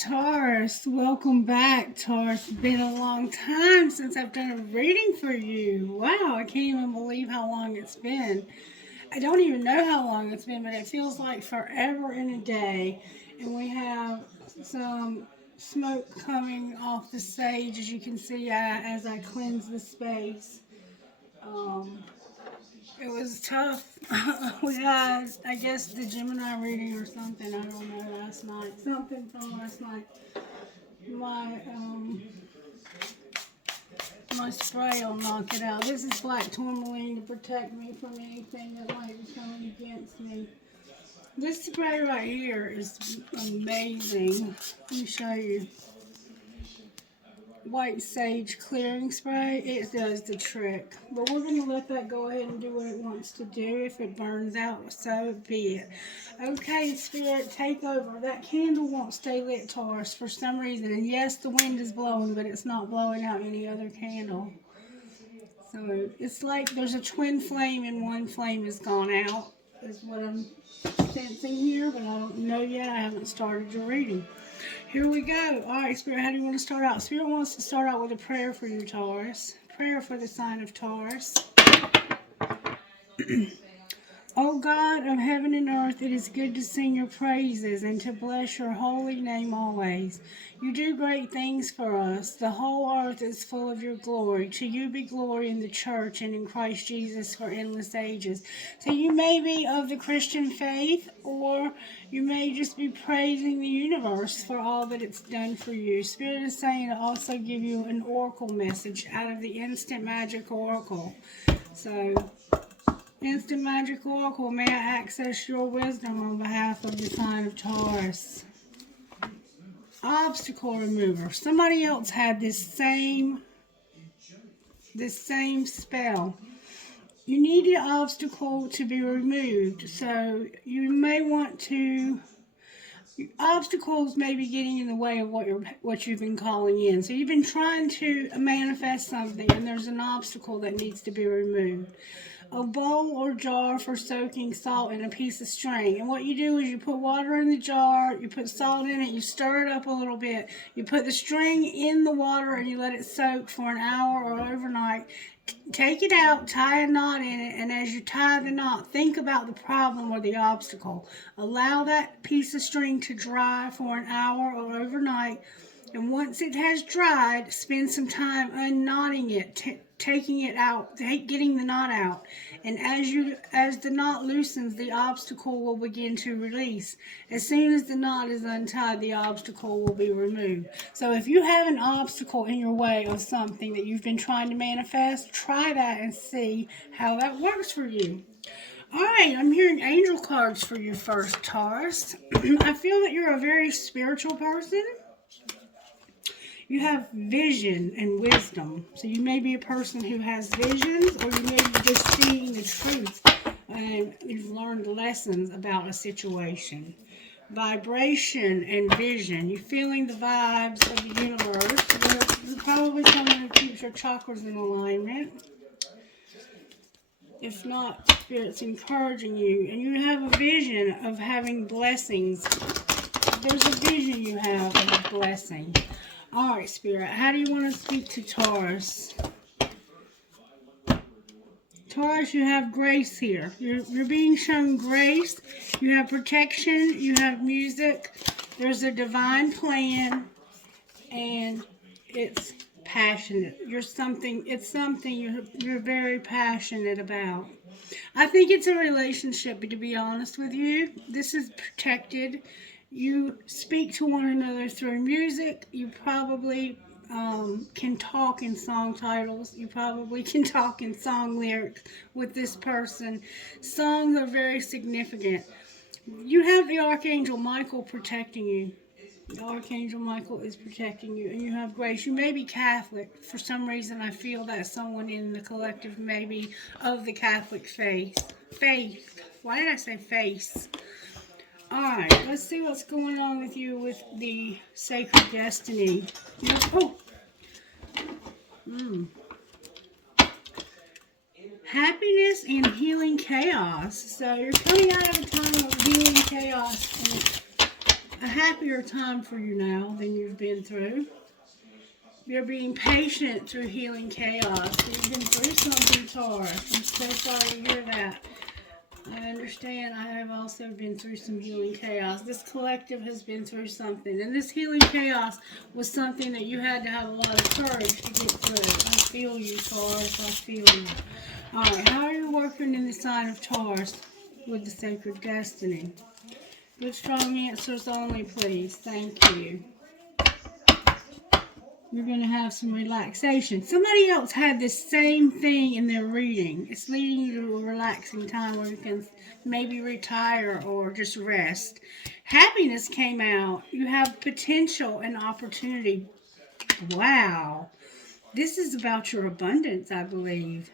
Taurus, welcome back, Taurus. It's been a long time since I've done a reading for you. Wow, I can't even believe how long it's been. I don't even know how long it's been, but it feels like forever and a day. And we have some smoke coming off the stage, as you can see, as I cleanse the space. Um, it was tough. We had, I guess, the Gemini reading or something. I don't know, last night. Something from last night. My spray will knock it out. This is black tourmaline to protect me from anything that might be coming against me. This spray right here is amazing. Let me show you. White sage clearing spray. It does the trick. But we're going to let that go ahead and do what it wants to do. If it burns out, so be it. Okay, Spirit, take over. That candle won't stay lit, Taurus, for some reason. And yes, the wind is blowing, but it's not blowing out any other candle. So it's like there's a twin flame and one flame has gone out, is what I'm sensing here, but I don't know yet. I haven't started your reading. Here we go. All right, Spirit, how do you want to start out? Spirit wants to start out with a prayer for you, Taurus. Prayer for the sign of Taurus. O God of heaven and earth, it is good to sing your praises and to bless your holy name always. You do great things for us. The whole earth is full of your glory. To you be glory in the church and in Christ Jesus for endless ages. So you may be of the Christian faith, or you may just be praising the universe for all that it's done for you. Spirit is saying to also give you an oracle message out of the Instant Magic Oracle. So, Instant Magic Oracle, may I access your wisdom on behalf of the sign of Taurus? Obstacle remover. Somebody else had this same spell. You need the obstacle to be removed, so you may want to. Obstacles may be getting in the way of what you've been calling in. So you've been trying to manifest something, and there's an obstacle that needs to be removed. A bowl or jar for soaking salt in a piece of string. And what you do is you put water in the jar, you put salt in it, you stir it up a little bit, you put the string in the water and you let it soak for an hour or overnight. Take it out, tie a knot in it, and as you tie the knot, think about the problem or the obstacle. Allow that piece of string to dry for an hour or overnight, and once it has dried, spend some time unknotting it, taking it out, getting the knot out. And as the knot loosens, the obstacle will begin to release. As soon as the knot is untied, the obstacle will be removed. So if you have an obstacle in your way of something that you've been trying to manifest, try that and see how that works for you. All right, I'm hearing angel cards for you first, Taurus. I feel that you're a very spiritual person. You have vision and wisdom. So you may be a person who has visions, or you may be just seeing the truth and you've learned lessons about a situation. Vibration and vision. You're feeling the vibes of the universe. You're probably someone who keeps your chakras in alignment. If not, Spirit's encouraging you. And you have a vision of having blessings. There's a vision you have of a blessing. All right, Spirit, how do you want to speak to Taurus? Taurus, you have grace here. You're being shown grace. You have protection. You have music. There's a divine plan, and it's passionate. It's something you're very passionate about. I think it's a relationship, to be honest with you. This is protected. You speak to one another through music. You probably can talk in song titles. You probably can talk in song lyrics with this person. Songs are very significant. You have the Archangel Michael protecting you. The Archangel Michael is protecting you, and you have grace. You may be Catholic. For some reason, I feel that someone in the collective may be of the Catholic faith. Why did I say face? Alright, let's see what's going on with you with the Sacred Destiny. Happiness and healing chaos. So you're coming out of a time of healing chaos. a happier time for you now than you've been through. You're being patient through healing chaos. You've been through something, Taurus. I'm so sorry to hear that. I understand. I have also been through some healing chaos. This collective has been through something. And this healing chaos was something that you had to have a lot of courage to get through. I feel you, Taurus. I feel you. Alright, how are you working in the sign of Taurus with the sacred destiny? Good, strong answers only, please. Thank you. You're going to have some relaxation. Somebody else had this same thing in their reading. It's leading you to a relaxing time where you can maybe retire or just rest. Happiness came out. You have potential and opportunity. Wow. This is about your abundance, I believe.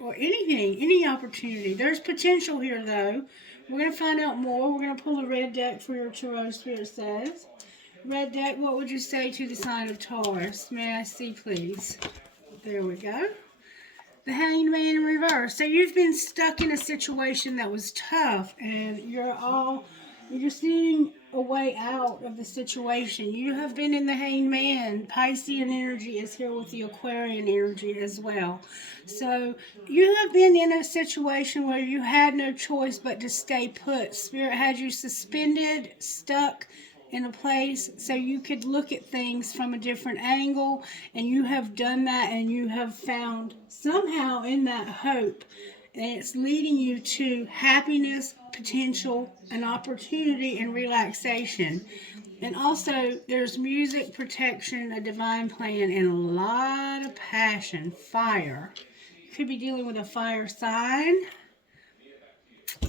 Or anything, any opportunity. There's potential here, though. We're going to find out more. We're going to pull a red deck for your tarot, Spirit says. Red deck, what would you say to the sign of Taurus? May I see, please? There we go. The Hanged Man in reverse. So you've been stuck in a situation that was tough, and you're seeing a way out of the situation. You have been in the Hanged Man. Piscean energy is here with the Aquarian energy as well. So you have been in a situation where you had no choice but to stay put. Spirit had you suspended, stuck in a place so you could look at things from a different angle, and you have done that, and you have found somehow in that hope, and it's leading you to happiness, potential, and opportunity and relaxation. And also there's music, protection, a divine plan, and a lot of passion. Fire. You could be dealing with a fire sign.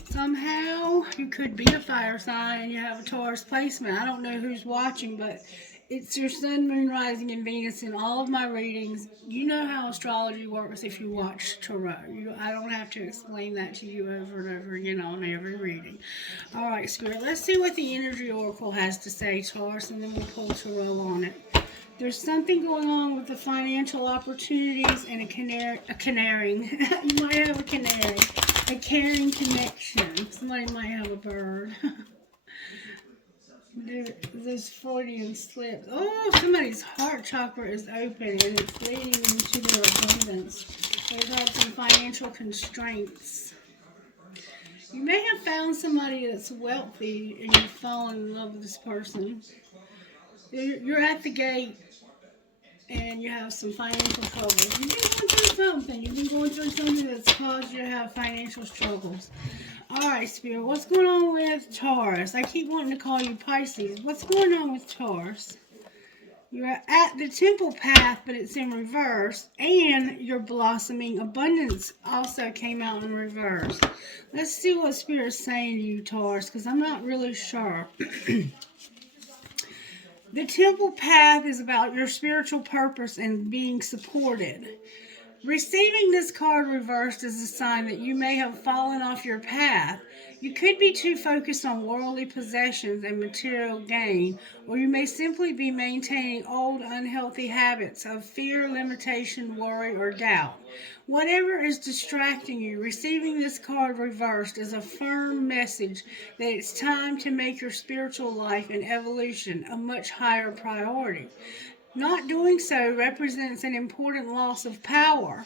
Somehow, you could be a fire sign and you have a Taurus placement. I don't know who's watching, but it's your sun, moon, rising, and Venus in all of my readings. You know how astrology works if you watch tarot. I don't have to explain that to you over and over again on every reading. All right, Spirit, let's see what the Energy Oracle has to say, Taurus, and then we'll pull tarot on it. There's something going on with the financial opportunities and a canaring. You might have a canary. A caring connection. Somebody might have a bird. There's Freudian slips. Oh, somebody's heart chakra is open and it's leading them to their abundance. They've had some financial constraints. You may have found somebody that's wealthy and you've fallen in love with this person. You're at the gate and you have some financial troubles. You've been going through something. You've been going through something that's caused you to have financial struggles. Alright, Spirit, what's going on with Taurus? I keep wanting to call you Pisces. What's going on with Taurus? You're at the temple path, but it's in reverse. And your blossoming abundance also came out in reverse. Let's see what Spirit's saying to you, Taurus, because I'm not really sure. The temple path is about your spiritual purpose and being supported. Receiving this card reversed is a sign that you may have fallen off your path. You could be too focused on worldly possessions and material gain, or you may simply be maintaining old unhealthy habits of fear, limitation, worry, or doubt. Whatever is distracting you, receiving this card reversed is a firm message that it's time to make your spiritual life and evolution a much higher priority. Not doing so represents an important loss of power.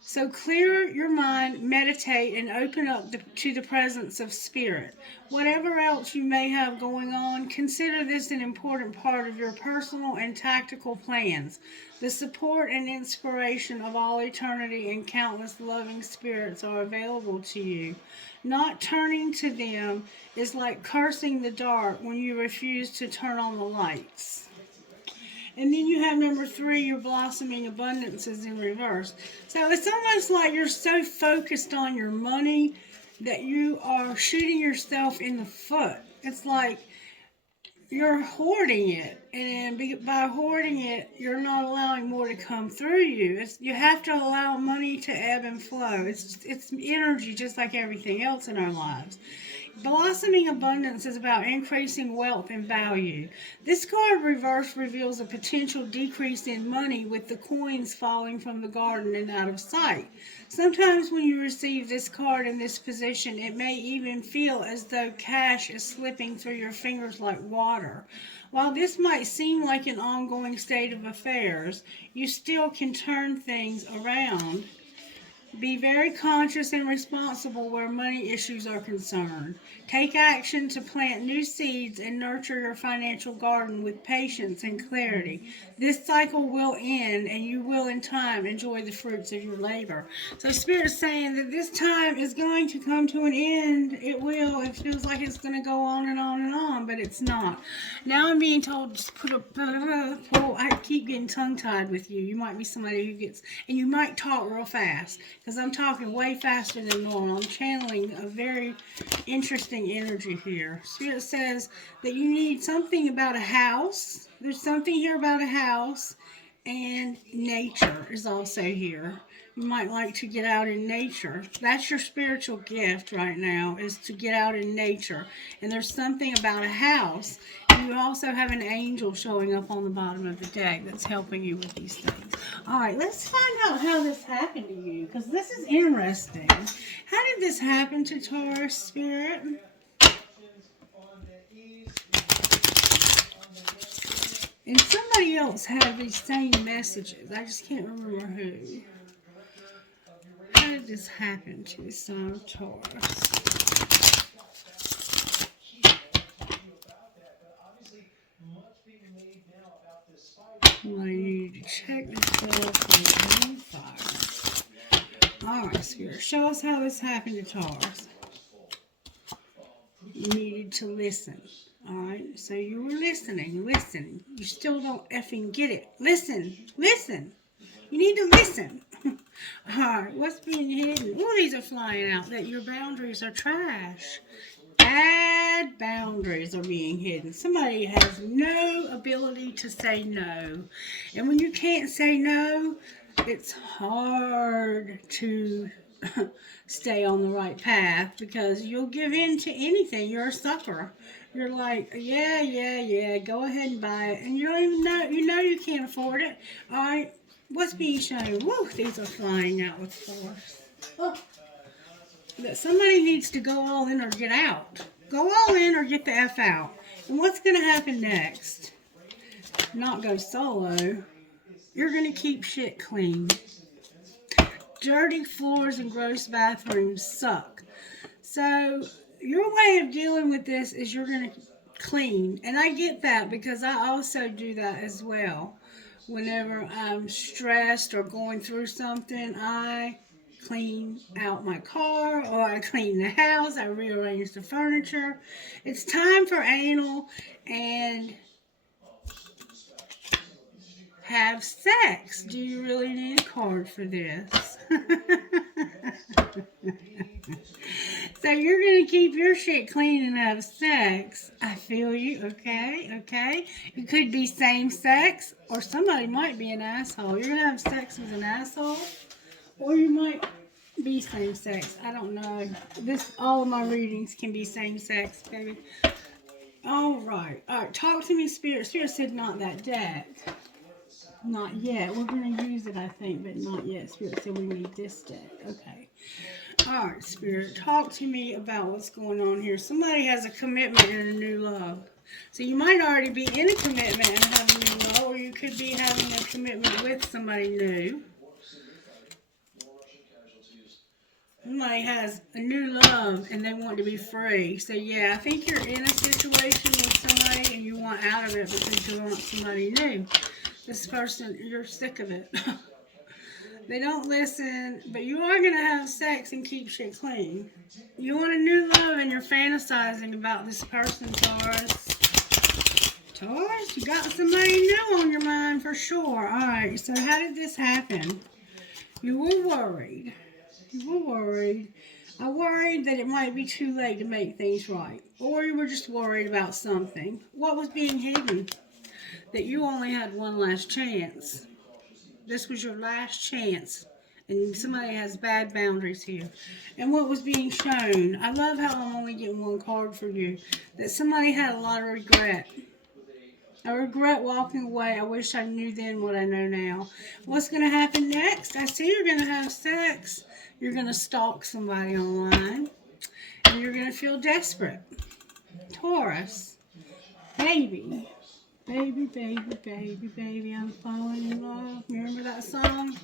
So clear your mind, meditate, and open up to the presence of Spirit. Whatever else you may have going on, consider this an important part of your personal and tactical plans. The support and inspiration of all eternity and countless loving spirits are available to you. Not turning to them is like cursing the dark when you refuse to turn on the lights. And then you have number 3, your blossoming abundance is in reverse. So it's almost like you're so focused on your money that you are shooting yourself in the foot. It's like you're hoarding it. And by hoarding it, you're not allowing more to come through you. You have to allow money to ebb and flow. It's energy just like everything else in our lives. Blossoming abundance is about increasing wealth and value. This card reverse reveals a potential decrease in money with the coins falling from the garden and out of sight. Sometimes when you receive this card in this position, it may even feel as though cash is slipping through your fingers like water. While this might seem like an ongoing state of affairs, you still can turn things around. Be very conscious and responsible where money issues are concerned. Take action to plant new seeds and nurture your financial garden with patience and clarity. This cycle will end and you will in time enjoy the fruits of your labor. So Spirit's saying that this time is going to come to an end. It will. It feels like it's going to go on and on and on, but it's not. Now I'm being told just put a pull. I keep getting tongue-tied with you. You might be somebody who gets, and you might talk real fast because I'm talking way faster than normal. I'm channeling a very interesting energy here. Spirit says that you need something about a house. There's something here about a house, and nature is also here. You might like to get out in nature. That's your spiritual gift right now, is to get out in nature. And there's something about a house. And you also have an angel showing up on the bottom of the deck that's helping you with these things. All right, let's find out how this happened to you, because this is interesting. How did this happen to Taurus, Spirit? And somebody else had these same messages. I just can't remember who. How did this happen to the sign of Taurus? I need to check this out for the fire. Alright, Spirit, show us how this happened to Taurus. You needed to listen. Alright, so you were listening. You still don't effing get it. Listen. You need to listen. Alright, what's being hidden? Oh, these are flying out. That your boundaries are trash. Bad boundaries are being hidden. Somebody has no ability to say no. And when you can't say no, it's hard to stay on the right path because you'll give in to anything. You're a sucker. You're like, yeah, go ahead and buy it. And you don't even know, you can't afford it. All right, what's being shown? Woo, these are flying out with force. Oh. That somebody needs to go all in or get out. Go all in or get the F out. And what's going to happen next? Not go solo. You're going to keep shit clean. Dirty floors and gross bathrooms suck. So your way of dealing with this is you're going to clean. And I get that because I also do that as well. Whenever I'm stressed or going through something, I clean out my car, or I clean the house, I rearrange the furniture. It's time for anal and have sex. Do you really need a card for this? So you're going to keep your shit clean and have sex. I feel you, okay? You could be same sex, or somebody might be an asshole. You're going to have sex with an asshole, or you might be same sex. I don't know. All of my readings can be same sex, baby. All right. Talk to me, Spirit. Spirit said not that deck. Not yet. We're going to use it, I think, but not yet. Spirit said we need this deck. Okay. All right, Spirit. Talk to me about what's going on here. Somebody has a commitment and a new love. So you might already be in a commitment and have a new love, or you could be having a commitment with somebody new. Somebody has a new love and they want to be free. So yeah, I think you're in a situation with somebody and you want out of it because you want somebody new. This person, you're sick of it. They don't listen, but you are going to have sex and keep shit clean. You want a new love and you're fantasizing about this person, Taurus. Taurus, you got somebody new on your mind for sure. Alright, so how did this happen? You were worried. I worried that it might be too late to make things right. Or you were just worried about something. What was being hidden? That you only had one last chance. This was your last chance And somebody has bad boundaries here. And what was being shown, I love how I'm only getting one card for you, that somebody had a lot of regret. I regret walking away. I wish I knew then what I know now. What's going to happen next? I see you're going to have sex. You're going to stalk somebody online. And you're going to feel desperate. Taurus. Baby. Baby, baby, baby, baby, I'm falling in love. Remember that song?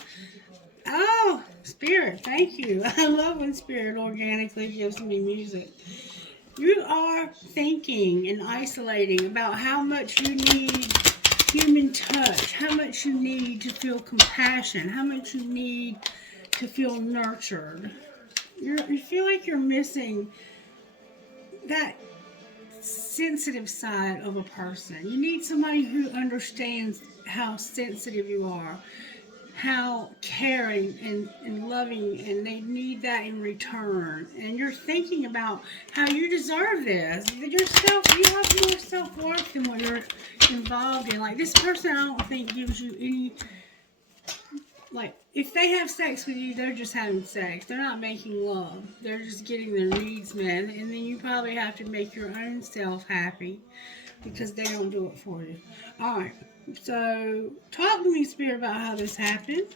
Oh, Spirit, thank you. I love when Spirit organically gives me music. You are thinking and isolating about how much you need human touch, how much you need to feel compassion, how much you need to feel nurtured. You feel like you're missing that sensitive side of a person. You need somebody who understands how sensitive you are, how caring and loving, and they need that in return. And you're thinking about how you deserve this. You have more self-worth than what you're involved in. Like, this person, I don't think gives you any, like, if they have sex with you, they're just having sex. They're not making love. They're just getting their needs met. And then you probably have to make your own self happy because they don't do it for you. All right. So, talk to me, Spirit, about how this happened.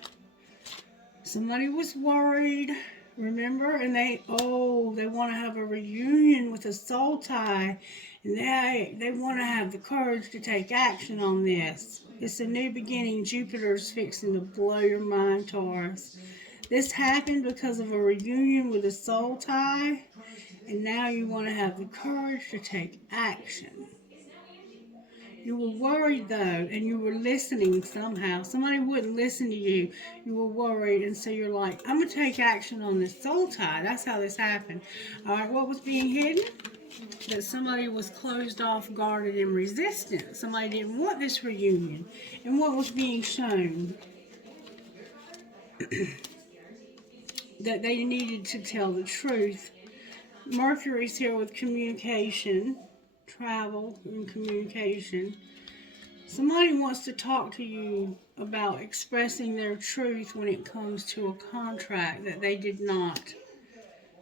Somebody was worried, remember? And they want to have a reunion with a soul tie. And they want to have the courage to take action on this. It's a new beginning. Jupiter's fixing to blow your mind, Taurus. This happened because of a reunion with a soul tie. And now you want to have the courage to take action. You were worried, though, and you were listening somehow. Somebody wouldn't listen to you. You were worried, and so you're like, I'm going to take action on this soul tie. That's how this happened. All right, what was being hidden? That somebody was closed off, guarded, and resistant. Somebody didn't want this reunion. And what was being shown? That they needed to tell the truth. Mercury's here with communication. Travel and communication. Somebody wants to talk to you about expressing their truth when it comes to a contract that they did not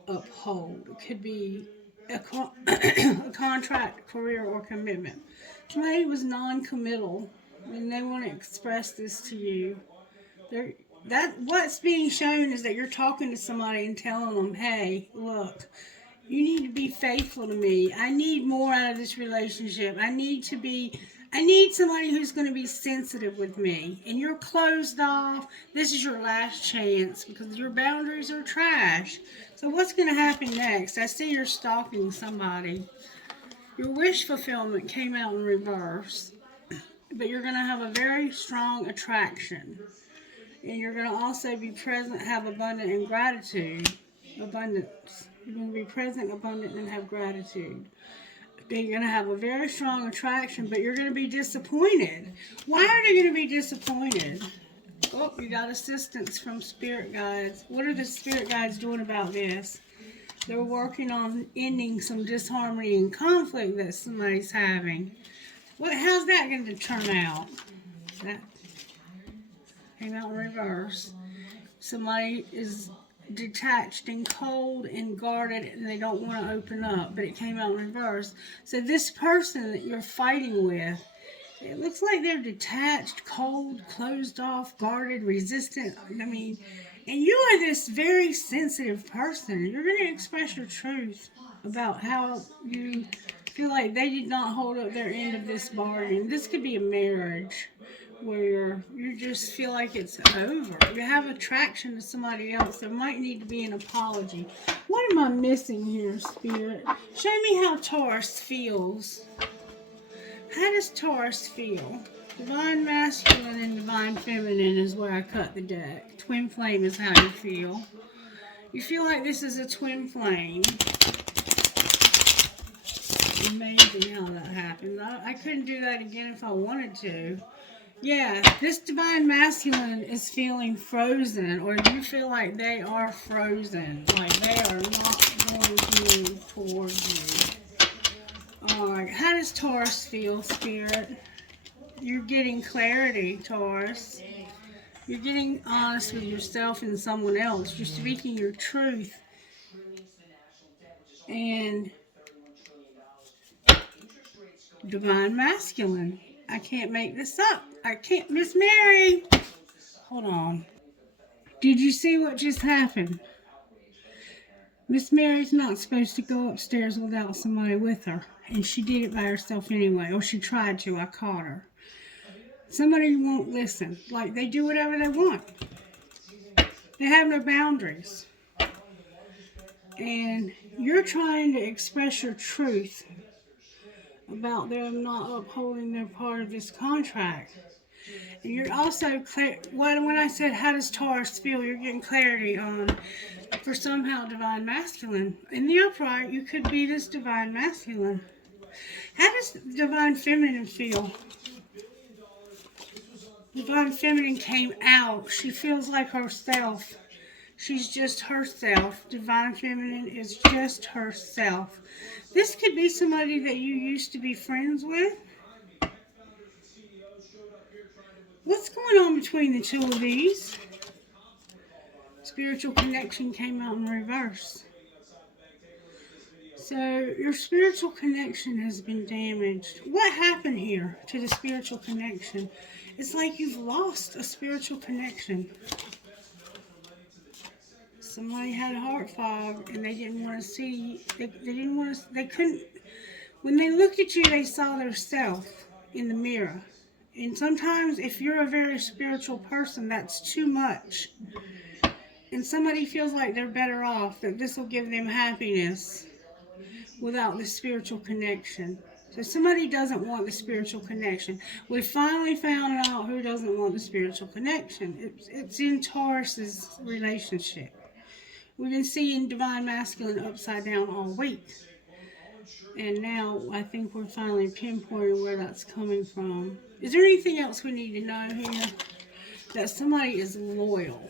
uphold. It could be a contract, career, or commitment. Somebody was non-committal and they want to express this to you. What's being shown is that you're talking to somebody and telling them, hey, look, you need to be faithful to me. I need more out of this relationship. I need somebody who's going to be sensitive with me. And you're closed off. This is your last chance because your boundaries are trash. So what's going to happen next? I see you're stalking somebody. Your wish fulfillment came out in reverse. But you're going to have a very strong attraction. And you're going to also be present, have abundant and gratitude. Abundance. You're going to be present, abundant, and have gratitude. You're going to have a very strong attraction, but you're going to be disappointed. Why are you going to be disappointed? Oh, you got assistance from spirit guides. What are the spirit guides doing about this? They're working on ending some disharmony and conflict that somebody's having. How's that going to turn out? That came out in reverse. Somebody is detached and cold and guarded and they don't want to open up, but it came out in reverse. So this person that you're fighting with, it looks like they're detached, cold, closed off, guarded, resistant. And you are this very sensitive person. You're going to express your truth about how you feel like they did not hold up their end of this bargain. This could be a marriage where you just feel like it's over. You have attraction to somebody else. There might need to be an apology. What am I missing here, Spirit? Show me how Taurus feels. How does Taurus feel? Divine Masculine and Divine Feminine is where I cut the deck. Twin Flame is how you feel. You feel like this is a twin flame. Amazing how that happens. I couldn't do that again if I wanted to. Yeah, this Divine Masculine is feeling frozen, or you feel like they are frozen, like they are not going to move towards you. Alright, how does Taurus feel, Spirit? You're getting clarity, Taurus. You're getting honest with yourself and someone else. You're speaking your truth. And divine masculine. I can't make this up. I can't. Miss Mary. Hold on. Did you see what just happened? Miss Mary's not supposed to go upstairs without somebody with her. And she did it by herself anyway. Or she tried to. I caught her. Somebody won't listen. Like, they do whatever they want. They have no boundaries. And you're trying to express your truth about them not upholding their part of this contract. And you're also, when I said, how does Taurus feel, you're getting clarity on, for somehow divine masculine. In the upright, you could be this divine masculine. How does divine feminine feel? Divine feminine came out. She feels like herself. She's just herself. Divine feminine is just herself. This could be somebody that you used to be friends with. What's going on between the two of these? Spiritual connection came out in reverse. So your spiritual connection has been damaged. What happened here to the spiritual connection? It's like you've lost a spiritual connection. Somebody had a heart fog and they didn't want to see, they couldn't, when they looked at you, they saw their self in the mirror. And sometimes if you're a very spiritual person, that's too much. And somebody feels like they're better off, that this will give them happiness without the spiritual connection. So somebody doesn't want the spiritual connection. We finally found out who doesn't want the spiritual connection. It's in Taurus's relationship. We've been seeing divine masculine upside down all week. And now I think we're finally pinpointing where that's coming from. Is there anything else we need to know here? That somebody is loyal.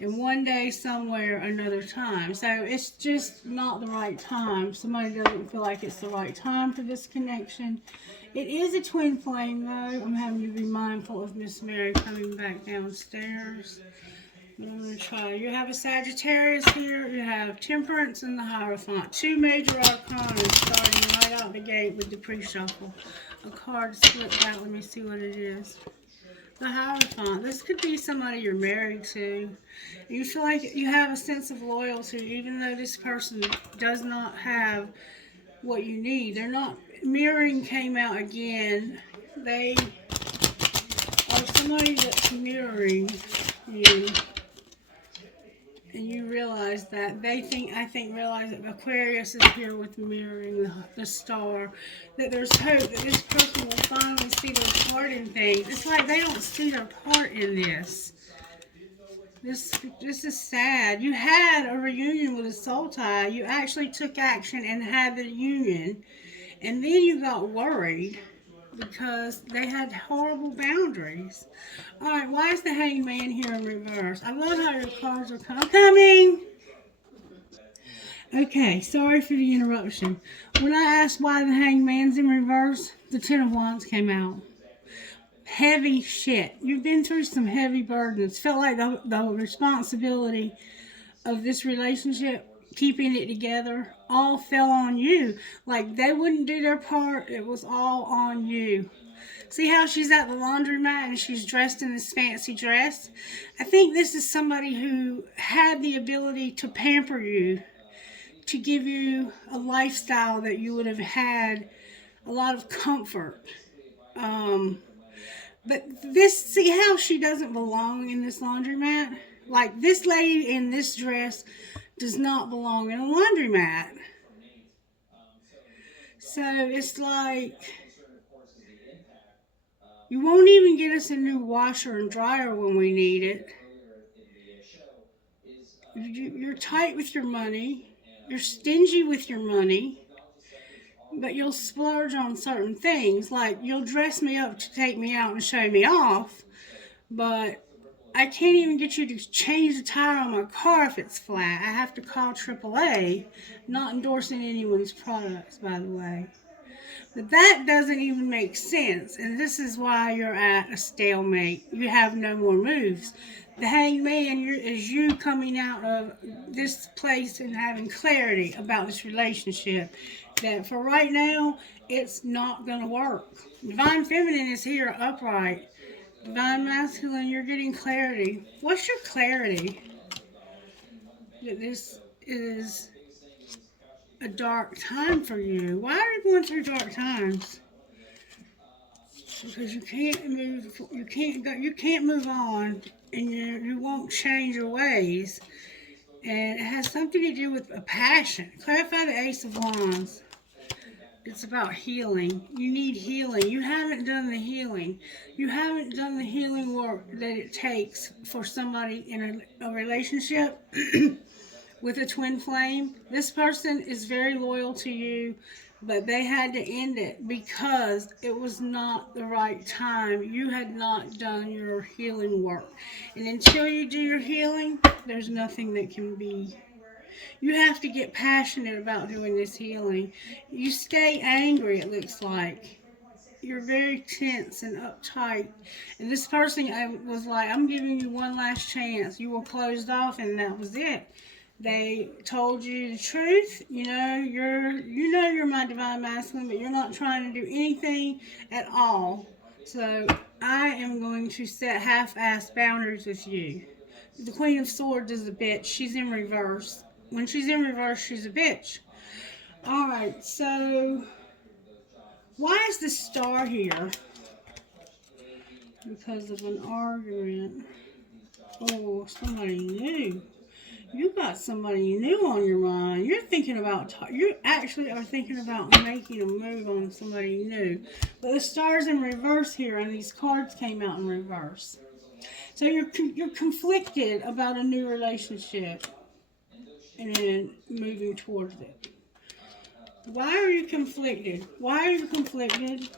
And one day, somewhere, another time. So it's just not the right time. Somebody doesn't feel like it's the right time for this connection. It is a twin flame, though. I'm having to be mindful of Miss Mary coming back downstairs. But I'm going to try. You have a Sagittarius here. You have Temperance and the Hierophant. Two major arcana starting right out the gate with the pre-shuffle. A card slipped out. Let me see what it is. The Hierophant. This could be somebody you're married to. You feel like you have a sense of loyalty, even though this person does not have what you need. They're not. Mirroring came out again. They are somebody that's mirroring you. And you realize that realize that Aquarius is here with mirroring the star. That there's hope that this person will finally see their part in things. It's like they don't see their part in this. This is sad. You had a reunion with a soul tie. You actually took action and had the union. And then you got worried because they had horrible boundaries. Alright, why is the Hangman here in reverse? I love how your cards are coming. Okay, sorry for the interruption. When I asked why the Hangman's in reverse, the Ten of Wands came out. Heavy shit. You've been through some heavy burdens. Felt like the responsibility of this relationship, keeping it together, all fell on you. Like they wouldn't do their part. It was all on you. See how she's at the laundromat and she's dressed in this fancy dress? I think this is somebody who had the ability to pamper you, to give you a lifestyle that you would have had a lot of comfort. But this, see how she doesn't belong in this laundromat? Like this lady in this dress does not belong in a laundromat. So it's like, you won't even get us a new washer and dryer when we need it. You're tight with your money. You're stingy with your money. But you'll splurge on certain things. Like, you'll dress me up to take me out and show me off. But I can't even get you to change the tire on my car if it's flat. I have to call AAA. Not endorsing anyone's products, by the way. But that doesn't even make sense. And this is why you're at a stalemate. You have no more moves. The hangman is you coming out of this place and having clarity about this relationship. That for right now, it's not going to work. Divine feminine is here upright. Divine masculine, you're getting clarity. What's your clarity? That this is a dark time for you. Why are you going through dark times? Because you can't move. You can't move on, and you won't change your ways. And it has something to do with a passion. Clarify the Ace of Wands. It's about healing. You need healing. You haven't done the healing. You haven't done the healing work that it takes for somebody in a relationship with a twin flame. This person is very loyal to you, but they had to end it because it was not the right time. You had not done your healing work. And until you do your healing, there's nothing that can be. You have to get passionate about doing this healing. You stay angry, it looks like. You're very tense and uptight. And this person was like, I'm giving you one last chance. You were closed off and that was it. They told you the truth. You're my divine masculine, but you're not trying to do anything at all. So I am going to set half-assed boundaries with you. The Queen of Swords is a bitch. She's in reverse. When she's in reverse, she's a bitch. Alright, so why is the star here? Because of an argument. Oh, somebody new. You got somebody new on your mind. You actually are thinking about making a move on somebody new. But the star's in reverse here, and these cards came out in reverse. So you're conflicted about a new relationship and then moving towards it. Why are you conflicted? Why are you conflicted?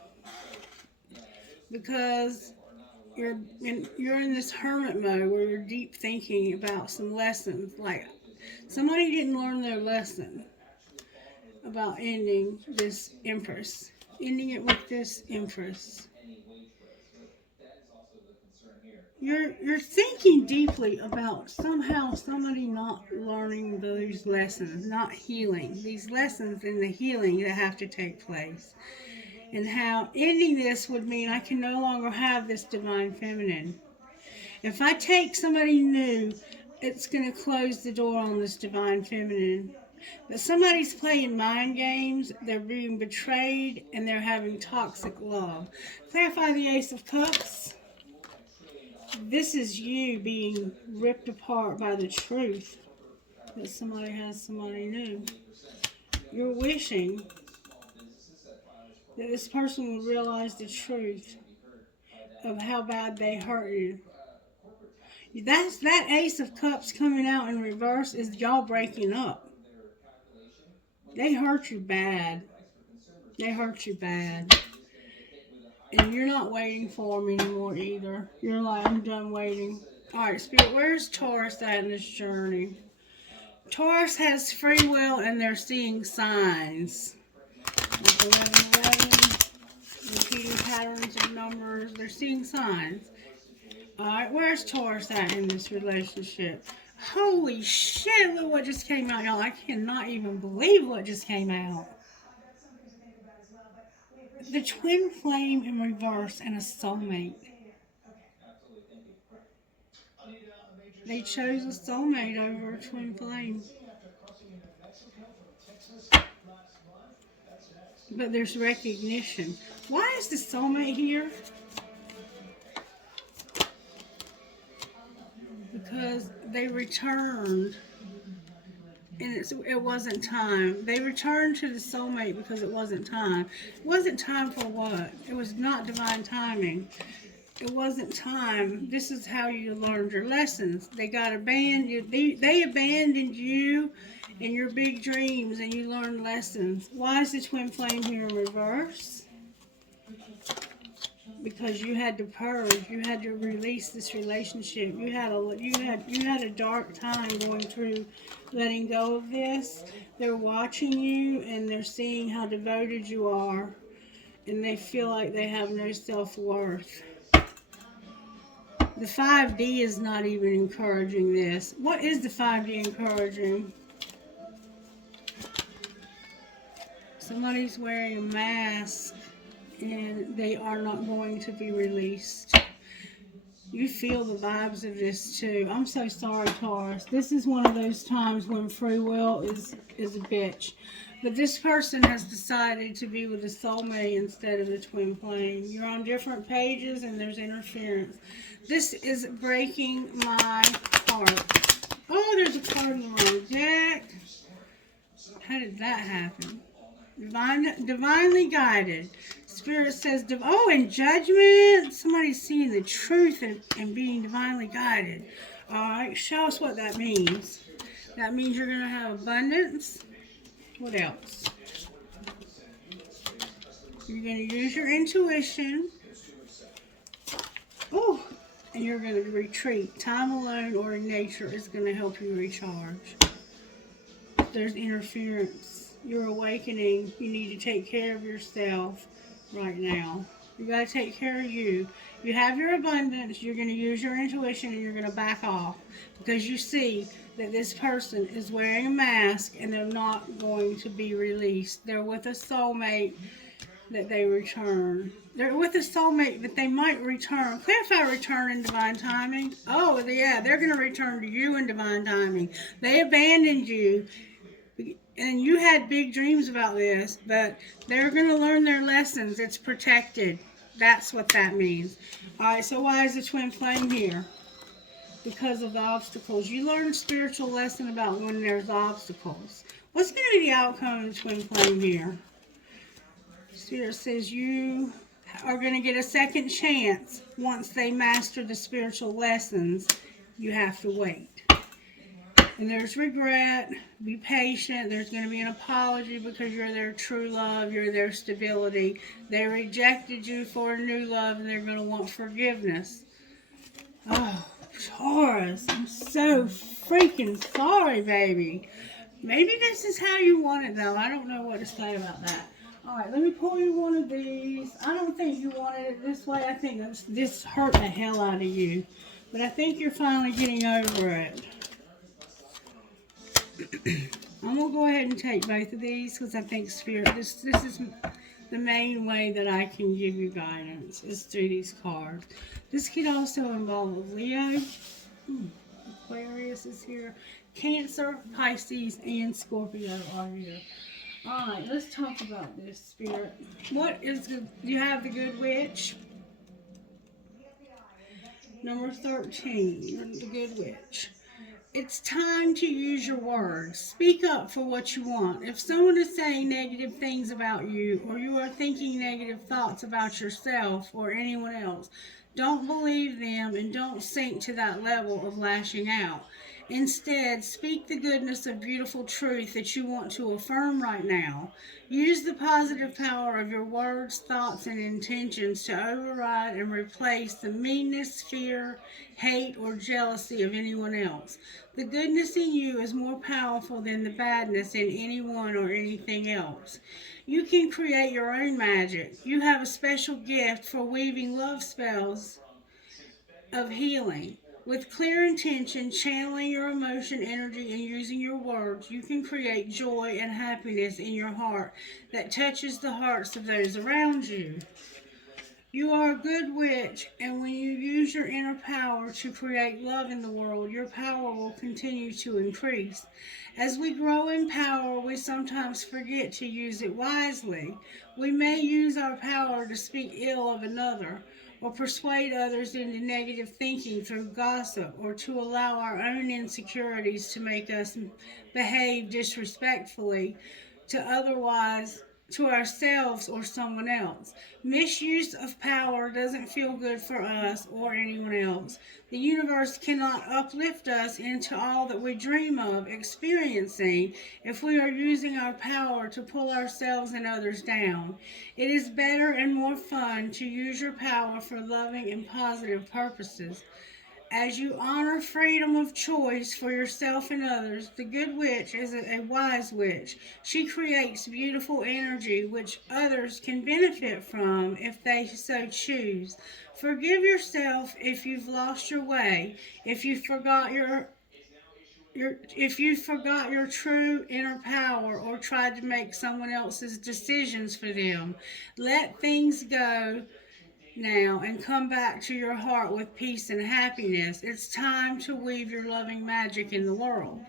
Because you're in this hermit mode where you're deep thinking about some lessons. Like somebody didn't learn their lesson about ending this Empress. Ending it with this Empress. You're thinking deeply about somehow somebody not learning those lessons, not healing. These lessons in the healing that have to take place. And how ending this would mean I can no longer have this divine feminine. If I take somebody new, it's going to close the door on this divine feminine. But somebody's playing mind games, they're being betrayed, and they're having toxic love. Clarify the Ace of Cups. This is you being ripped apart by the truth that somebody has somebody new. You're wishing that this person would realize the truth of how bad they hurt you. That Ace of Cups coming out in reverse is y'all breaking up. They hurt you bad. They hurt you bad. And you're not waiting for them anymore either. You're like, I'm done waiting. Alright, Spirit, where's Taurus at in this journey? Taurus has free will and they're seeing signs. Like 1111, repeating patterns of numbers. They're seeing signs. Alright, where's Taurus at in this relationship? Holy shit, look what just came out, y'all. I cannot even believe what just came out. The twin flame in reverse and a soulmate. They chose a soulmate over a twin flame. But there's recognition. Why is the soulmate here? Because they returned. And it wasn't time. They returned to the soulmate because it wasn't time. It wasn't time for what? It was not divine timing. It wasn't time. This is how you learned your lessons. They got abandoned. They abandoned you and your big dreams, and you learned lessons. Why is the twin flame here in reverse? Because you had to purge. You had to release this relationship. You had a dark time going through letting go of this. They're watching you and they're seeing how devoted you are. and they feel like they have no self-worth. The 5D is not even encouraging this. What is the 5D encouraging? Somebody's wearing a mask and they are not going to be released. You feel the vibes of this too. I'm so sorry, Taurus. This is one of those times when free will is a bitch. But this person has decided to be with a soulmate instead of the twin flame. You're on different pages and there's interference. This is breaking my heart. Oh, there's a card in the wrong deck. How did that happen? Divinely guided. Spirit says, oh, in judgment, somebody's seeing the truth and being divinely guided. All right, show us what that means. That means you're going to have abundance. What else? You're going to use your intuition. Oh, and you're going to retreat. Time alone or in nature is going to help you recharge. There's interference. You're awakening. You need to take care of yourself right now. You got to take care of you. You have your abundance. You're going to use your intuition and you're going to back off because you see that this person is wearing a mask and they're not going to be released. They're with a soulmate that they return. They're with a soulmate that they might return. Clarify return in divine timing. Oh, yeah, they're going to return to you in divine timing. They abandoned you. And you had big dreams about this, but they're going to learn their lessons. It's protected. That's what that means. All right, so why is the twin flame here? Because of the obstacles. You learn a spiritual lesson about when there's obstacles. What's going to be the outcome of the twin flame here? Spirit says you are going to get a second chance once they master the spiritual lessons. You have to wait. And there's regret. Be patient. There's going to be an apology because you're their true love. You're their stability. They rejected you for a new love and they're going to want forgiveness. Oh, Taurus, I'm so freaking sorry, baby. Maybe this is how you want it, though. I don't know what to say about that. All right, let me pull you one of these. I don't think you wanted it this way. I think this hurt the hell out of you. But I think you're finally getting over it. I'm going to go ahead and take both of these because I think Spirit, this is the main way that I can give you guidance is through these cards. This could also involve Leo. Aquarius is here. Cancer, Pisces, and Scorpio are here. Alright, let's talk about this, Spirit. What is good? You have the Good Witch. Number 13, the Good Witch. It's time to use your words. Speak up for what you want. If someone is saying negative things about you, or you are thinking negative thoughts about yourself or anyone else, don't believe them and don't sink to that level of lashing out. Instead, speak the goodness of beautiful truth that you want to affirm right now. Use the positive power of your words, thoughts, and intentions to override and replace the meanness, fear, hate, or jealousy of anyone else. The goodness in you is more powerful than the badness in anyone or anything else. You can create your own magic. You have a special gift for weaving love spells of healing. With clear intention, channeling your emotion, energy, and using your words, you can create joy and happiness in your heart that touches the hearts of those around you. You are a good witch, and when you use your inner power to create love in the world, your power will continue to increase. As we grow in power, we sometimes forget to use it wisely. We may use our power to speak ill of another, or persuade others into negative thinking through gossip, or to allow our own insecurities to make us behave disrespectfully to ourselves or someone else. Misuse of power doesn't feel good for us or anyone else. The universe cannot uplift us into all that we dream of experiencing if we are using our power to pull ourselves and others down. It is better and more fun to use your power for loving and positive purposes. As you honor freedom of choice for yourself and others, the good witch is a wise witch. She creates beautiful energy which others can benefit from if they so choose. Forgive yourself if you've lost your way, if you forgot your true inner power or tried to make someone else's decisions for them. Let things go now and come back to your heart with peace and happiness. It's time to weave your loving magic in the world.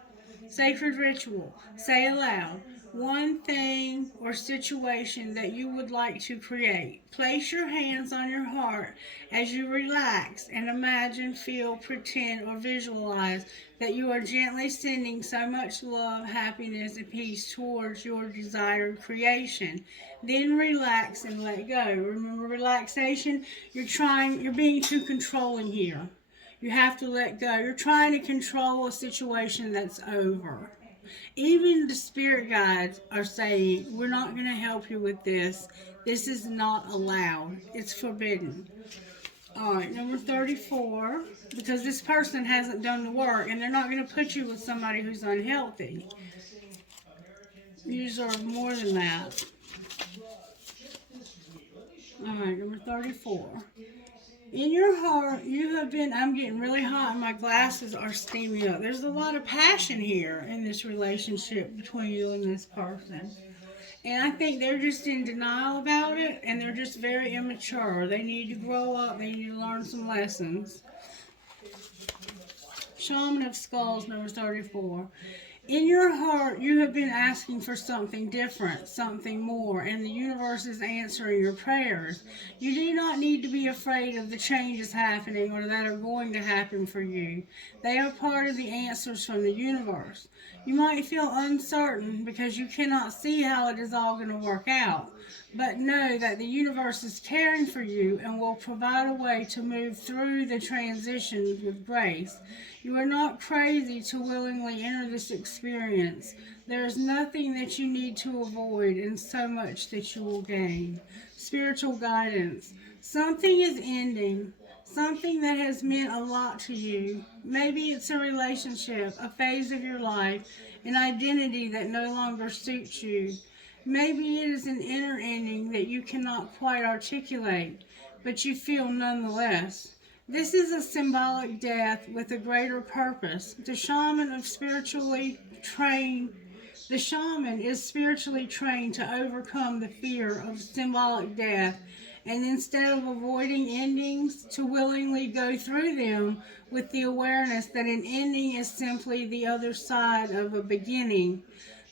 Sacred ritual. Say aloud one thing or situation that you would like to create. Place your hands on your heart as you relax and imagine, feel, pretend, or visualize that you are gently sending so much love, happiness, and peace towards your desired creation. Then relax and let go. Remember, relaxation, you're being too controlling here. You have to let go. You're trying to control a situation that's over. Even the spirit guides are saying, we're not going to help you with this. This is not allowed. It's forbidden. All right, number 34, because this person hasn't done the work, and they're not going to put you with somebody who's unhealthy. You deserve more than that. All right, number 34. In your heart, you have been, I'm getting really hot and my glasses are steaming up. There's a lot of passion here in this relationship between you and this person. And I think they're just in denial about it and they're just very immature. They need to grow up. They need to learn some lessons. Shaman of Skulls, number 34. In your heart, you have been asking for something different, something more, and the universe is answering your prayers. You do not need to be afraid of the changes happening or that are going to happen for you. They are part of the answers from the universe. You might feel uncertain because you cannot see how it is all going to work out, but know that the universe is caring for you and will provide a way to move through the transitions with grace. You are not crazy to willingly enter this experience. There is nothing that you need to avoid and so much that you will gain. Spiritual guidance. Something is ending. Something that has meant a lot to you. Maybe it's a relationship, a phase of your life, an identity that no longer suits you. Maybe it is an inner ending that you cannot quite articulate, but you feel nonetheless. This is a symbolic death with a greater purpose. The shaman is spiritually trained to overcome the fear of symbolic death, and instead of avoiding endings, to willingly go through them with the awareness that an ending is simply the other side of a beginning.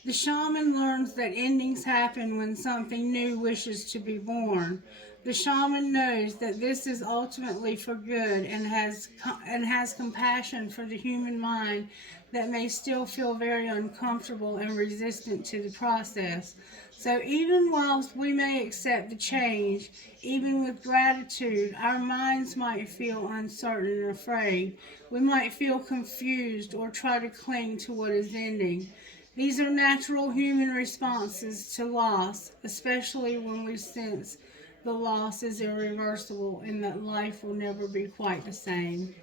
The shaman learns that endings happen when something new wishes to be born. The shaman knows that this is ultimately for good and has compassion for the human mind that may still feel very uncomfortable and resistant to the process. So even whilst we may accept the change, even with gratitude, our minds might feel uncertain and afraid. We might feel confused or try to cling to what is ending. These are natural human responses to loss, especially when we sense the loss is irreversible and that life will never be quite the same.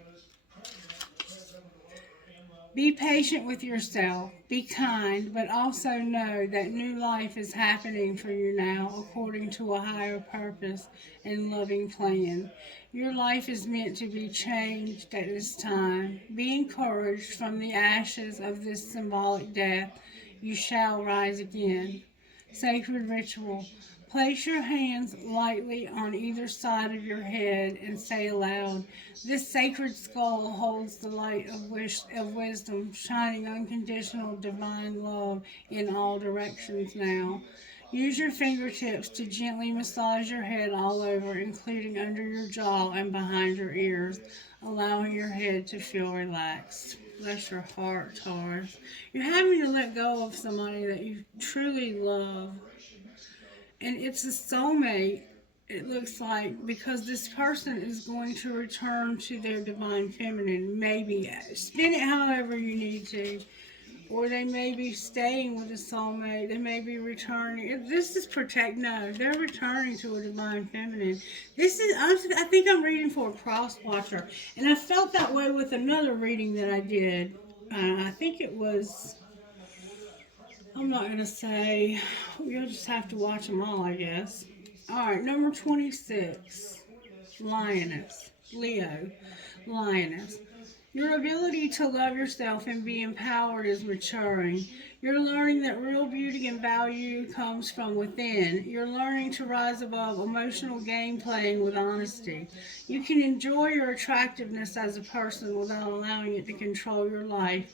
Be patient with yourself, be kind, but also know that new life is happening for you now according to a higher purpose and loving plan. Your life is meant to be changed at this time. Be encouraged from the ashes of this symbolic death. You shall rise again. Sacred ritual. Place your hands lightly on either side of your head and say aloud, this sacred skull holds the light of wisdom, shining unconditional divine love in all directions now. Use your fingertips to gently massage your head all over, including under your jaw and behind your ears, allowing your head to feel relaxed. Bless your heart, Taurus. You're having to let go of somebody that you truly love. And it's a soulmate, it looks like, because this person is going to return to their divine feminine. Maybe spin it however you need to. or they may be staying with a soulmate. They may be returning. This is no, they're returning to a divine feminine. I think I'm reading for a cross watcher, and I felt that way with another reading that I did. I think it was, I'm not going to say, you'll just have to watch them all, I guess. Alright, number 26, Lioness, Leo, Lioness. Your ability to love yourself and be empowered is maturing. You're learning that real beauty and value comes from within. You're learning to rise above emotional game playing with honesty. You can enjoy your attractiveness as a person without allowing it to control your life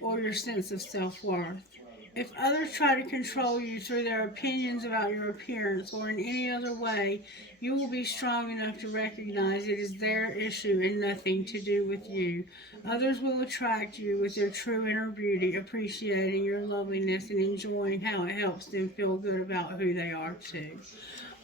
or your sense of self-worth. If others try to control you through their opinions about your appearance or in any other way, you will be strong enough to recognize it is their issue and nothing to do with you. Others will attract you with their true inner beauty, appreciating your loveliness and enjoying how it helps them feel good about who they are too.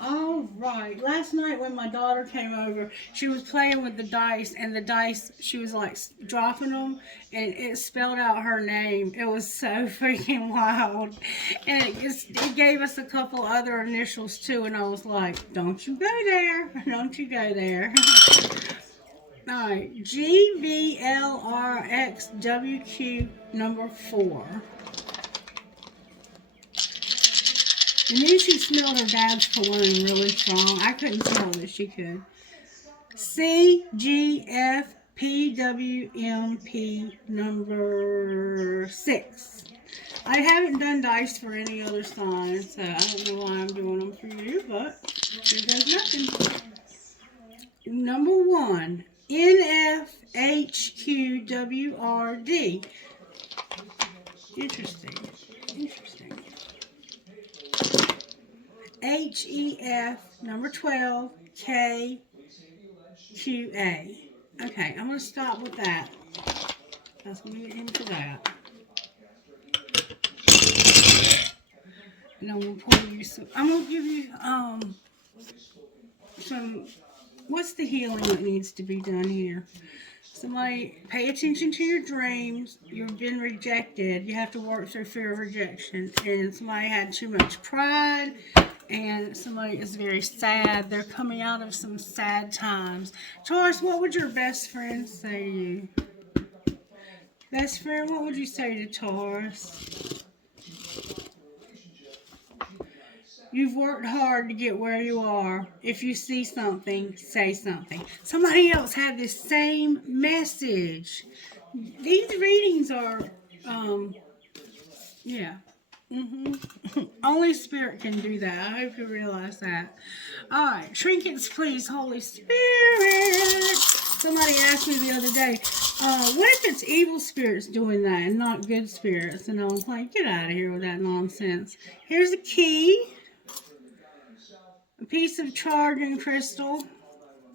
All right. Last night when my daughter came over, she was playing with the dice, and the dice, she was like dropping them, and it spelled out her name. It was so freaking wild. And it gave us a couple other initials too, and I was like, don't you go there. Don't you go there. All right. GVLRXWQ number 4. I knew she smelled her dad's cologne really strong. I couldn't tell that she could. CGFPWMP number 6. I haven't done dice for any other sign, so I don't know why I'm doing them for you, but it does nothing. Number 1. NFHQWRD. Interesting. HEF number 12 KQA. Okay, I'm going to stop with that. That's going to get into that. And I'm going to pour you some. I'm going to give you some. What's the healing that needs to be done here? Somebody, pay attention to your dreams. You've been rejected. You have to work through fear of rejection. And somebody had too much pride. And somebody is very sad. They're coming out of some sad times. Taurus, what would your best friend say to you? Best friend, what would you say to Taurus? You've worked hard to get where you are. If you see something, say something. Somebody else had this same message. These readings are, yeah. Only Spirit can do that. I hope you realize that. Alright, trinkets, please, Holy Spirit. Somebody asked me the other day, what if it's evil spirits doing that and not good spirits? And I was like, get out of here with that nonsense. Here's a key. A piece of charging crystal.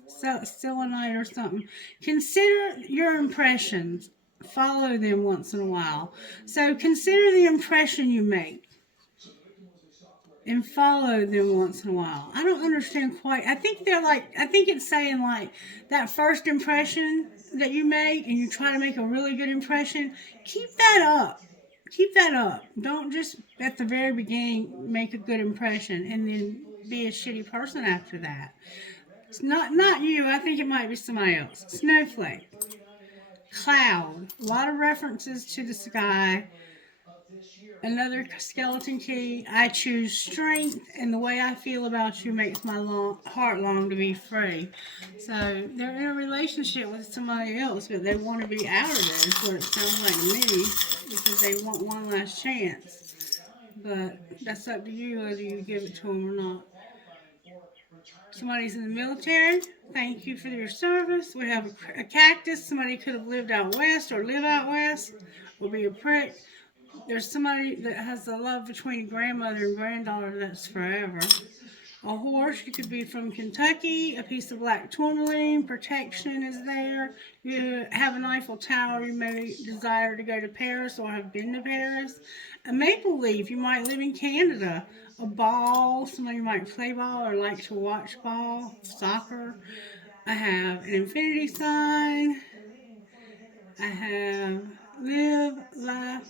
Selenite or something. Consider your impressions. Follow them once in a while. So consider the impression you make and follow them once in a while. I don't understand quite. I think it's saying like that first impression that you make and you try to make a really good impression, keep that up. Keep that up. Don't just at the very beginning make a good impression and then be a shitty person after that. It's not you. I think it might be somebody else. Snowflake. Cloud. A lot of references to the sky. Another skeleton key. I choose strength, and the way I feel about you makes my heart long to be free. So they're in a relationship with somebody else, but they want to be out of it, is what it sounds like to me, because they want one last chance. But that's up to you whether you give it to them or not. Somebody's in the military. Thank you for your service. We have a cactus. Somebody could have lived out west or live out west. Will be a prick. There's somebody that has the love between grandmother and granddaughter that's forever. A horse. You could be from Kentucky. A piece of black tourmaline. Protection is there. You have an Eiffel Tower. You may desire to go to Paris or have been to Paris. A maple leaf. You might live in Canada. A ball. Somebody might play ball or like to watch ball. Soccer. I have an infinity sign. I have live, laugh,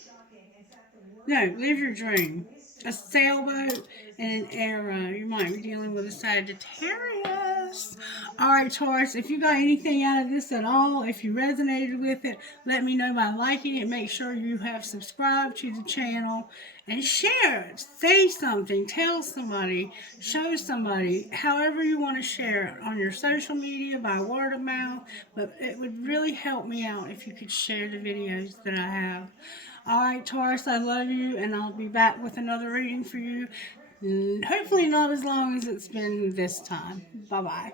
No, live your dream. A sailboat and an arrow. You might be dealing with a Sagittarius. All right, Taurus, if you got anything out of this at all, if you resonated with it, let me know by liking it. Make sure you have subscribed to the channel and share it. Say something, tell somebody, show somebody, however you want to share it on your social media, by word of mouth. But it would really help me out if you could share the videos that I have. All right, Taurus, I love you, and I'll be back with another reading for you. Hopefully not as long as it's been this time. Bye-bye.